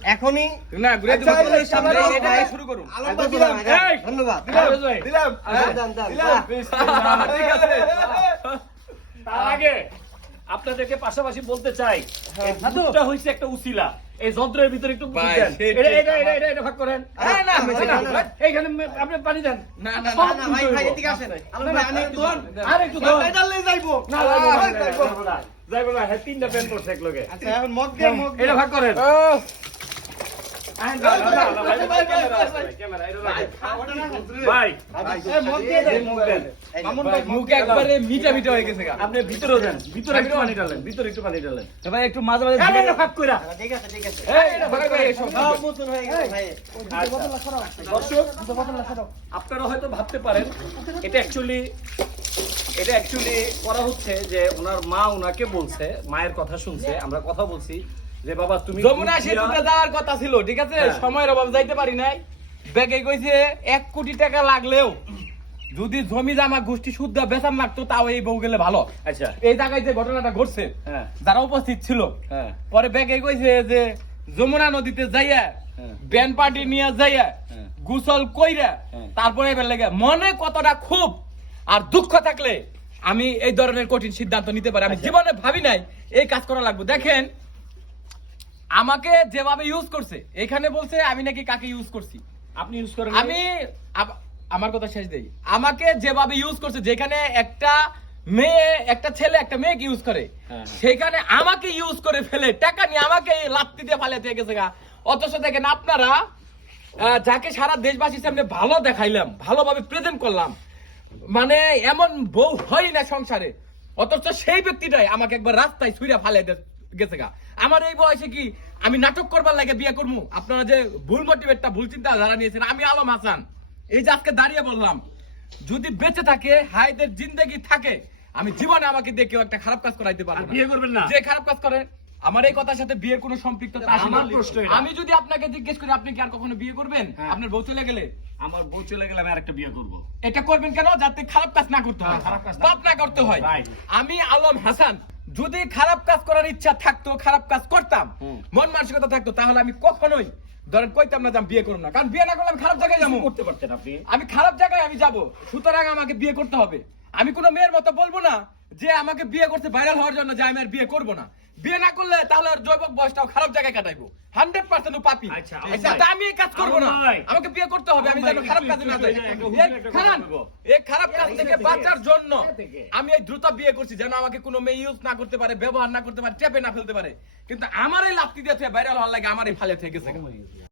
এখনই না ঘুরে দেব এটা শুরু করুন ধন্যবাদ দিলাম ঠিক আছে তার আগে আপনাদেরকে পাশাপাশি বলতে চাই এই দুধটা হইছে একটা উসিলা এই যন্ত্রের ভিতরে একটু দুধ দেন এটা ভাগ করেন এইখানে আপনি পানি দেন না না না ভাই ভাই এদিকে আসেন আর একটু ধর পেডালে যাইবো না যাইবো না হ্যাঁ তিনটা পেন পড়ছে এক লগে আচ্ছা এখন মগ দিয়ে এটা ভাগ করেন ভাই মগ দিয়ে দেন মামুন ভাই মুখ একবারে মিঠা মিঠা হয়ে গেছে গা আপনি ভিতরে দেন ভিতরে একটু পানি ঢালেন ভিতরে একটু পানি ঢালেন ভাই একটু মাঝে মাঝে এটা ভাগ কইরা ঠিক আছে ভাই ভাই এসব সব মুসুন হয়ে গেছে ভাই দর্শক আপনারা হয়তো ভাবতে পারেন এটা অ্যাকচুয়ালি করা হচ্ছে যে ওনার মা ওনাকে বলছে মায়ের কথা শুনছে আমরা কথা বলছি যে বাবা তুমি যমুনা সেতুতে যাওয়ার কথা ছিল ঠিক আছে হ্যাঁ। সময়ের অভাব যাইতে পারি নাই ব্যাগে কইছে 1 কোটি টাকা লাগলেও যদি জমি জামা গোষ্ঠী শুদ্ধ বেতন লাগতো তাও এই বউ গেলে ভালো আচ্ছা এই জায়গায় যে ঘটনাটা ঘটছে হ্যাঁ যারা উপস্থিত ছিল হ্যাঁ পরে ব্যাগে কইছে যে যমুনা নদীতে যাইয়া হ্যাঁ। ব্যান্ড পার্টি নিয়ে যাইয়া হ্যাঁ। গোসল কইরা হ্যাঁ। তারপরে এবার লেগে মনে কতটা খুব আর দুঃখ থাকলে আমি এই ধরনের কঠিন সিদ্ধান্ত নিতে পারি আমি জীবনে ভাবি নাই এই কাজ করা লাগবে দেখেন আমাকে যেভাবে ইউজ করছে এখানে বলছে আমি নাকি কাকে ইউজ করছি আপনি ইউজ করেন আমি আমার কথা শেষ দেই আমাকে যেভাবে ইউজ করছে যেখানে একটা মেয়ে একটা ছেলে একটা মেয়েকে ইউজ করে হ্যাঁ। সেখানে আমাকে ইউজ করে ফেলে টাকা নিয়ে আমাকে লাত্তি দিয়ে ফালাতে গেছে গা অথচ দেখেন আপনারা যাকে সারা দেশবাসীর সামনে ভালো দেখাইলাম ভালোভাবে প্রেজেন্ট করলাম মানে এমন বউ হয় না সংসারে অথচ সেই ব্যক্তিটাই আমাকে একবার রাস্তায় ছুঁড়ে ফালাই গেছে গা আমার এই বয়সে কি আমি নাটক করবার লাগে বিয়ে করবো আপনারা যে ভুল মোটিভেটটা ভুল চিন্তা ধারা নিয়েছেন আমি আলম হাসান এই যে আজকে দাঁড়িয়ে বললাম যদি বেঁচে থাকে হায়দের জিন্দেগি থাকে আমি জীবনে আমাকে দিয়ে কেউ একটা খারাপ কাজ করাইতে পারবো না। বিয়ে করবেন না যে খারাপ কাজ করে আমার এই কথার সাথে বিয়ের কোনো সম্পৃক্ততা আসে না আমার প্রশ্ন এটা। আমি যদি আপনাকে জিজ্ঞেস করি আপনি কি আর কখনো বিয়ে করবেন হ্যাঁ। আপনার বউ চলে গেলে আমার বউ চলে গেলে আমি আরেকটা বিয়ে করব এটা করবেন কেন যাতে খারাপ কাজ না করতে হয় খারাপ কাজ না পাপ না করতে হয় Right. আমি আলম হাসান যদি খারাপ কাজ করার ইচ্ছা থাকতো খারাপ কাজ করতাম হুম। মন মানসিকতা থাকতো তাহলে আমি কখনোই ধরেন কইতাম না যে আমি বিয়ে করব না কারণ বিয়ে না করলে আমি খারাপ জায়গায় যাবো করতে পারতেন আপনি আমি খারাপ জায়গায় আমি যাব সুতরাং আমাকে বিয়ে করতে হবে আমি কোনো মেয়ের মতো বলবো না যে আমাকে বিয়ে করতে ভাইরাল হওয়ার জন্য যে আমি আর বিয়ে করব না বিয়ে না করলে তাহলে আর জৈবক বয়সটাও খারাপ জায়গায় কাটাইবো 100% পাপি আচ্ছা, আচ্ছা তা আমি এই কাজ করব না ভাই। আমাকে বিয়ে করতে হবে আমি যেন ভাই, খারাপ একটু, কাজে না একটু, যাই একটু, এই একটু, খারাপ একটু, এই খারাপ কাজ থেকে বাঁচার জন্য থেকে? আমি এই দ্রুত বিয়ে করছি যেন আমাকে কোনো মেয়ে ইউজ না করতে পারে ব্যবহার না করতে পারে চেপে না ফেলতে পারে কিন্তু আমার এই লাফটি দিয়ে ভাইরাল হওয়ার লাগে আমার এই ফালে থেকে গেছে